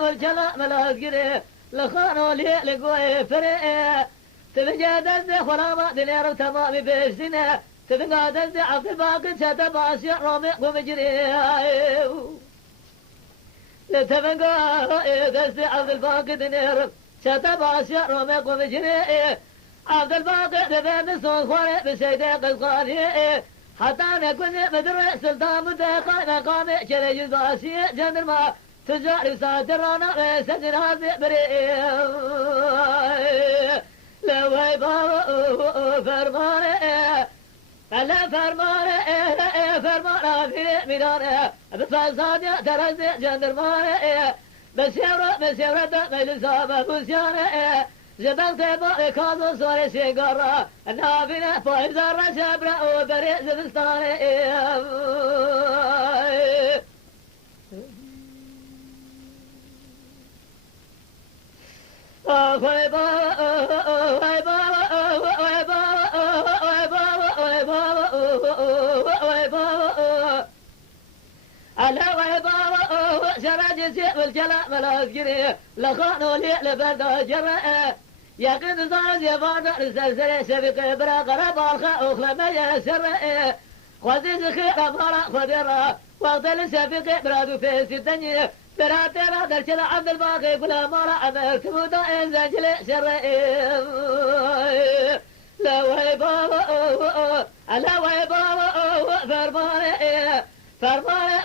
والكلام الأذكري لخانو لي لقوي فريق تبقى دزد خرامة دنيا تمامي بيشتنا تبقى دزد عبد الباقي تتبع شيء رامق ومجري لتبقى دزد عبد الباقي دنيا تتبع شيء رامق ومجري عبد الباقي دبن صوت خواني بسيدة قصقاني حتى نكون مدرس سلطان مدقى مقام شري جزاسي جندرما تجاري ساترانا سجن هذا بريء لو بابا فرمانه ألا فرمانه في ميدانه بفساد درز جندرمانه بسيورة دقل سابه بسيانه جبل تبا كازو سوري سيقارا نابنا فايزا رشابرا وبريء زبستانه والكلام الأذكري لخانو لي لبدا جرأ يقين صار زيفان رسالة سبق برا قرب الخاء أخلى يسر خذي زخير أمارا خذيرا وقت السبق برادو في ستنية برا ترى درشل عبد الباقي كل مرة أمرت مودا إنزل شر لو هي بابا لو هي بابا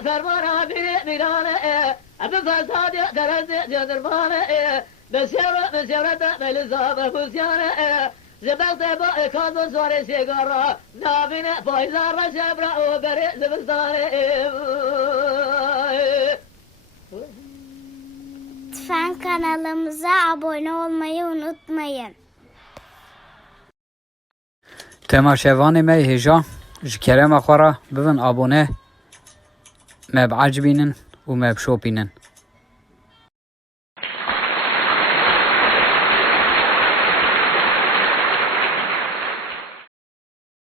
فرمانه بميدانه بفساد درز جندرمانه بسيورة دقل سابه بسيانه جبل تبا كازو سوري سيقارا نابنا فايزا رشابرا وبريء زبستانه Lütfen kanalımıza abone olmayı unutmayın. تماشاواني مي هجا جكرم أخورا بفن أبونه ما بعجبينن وما بشوبينن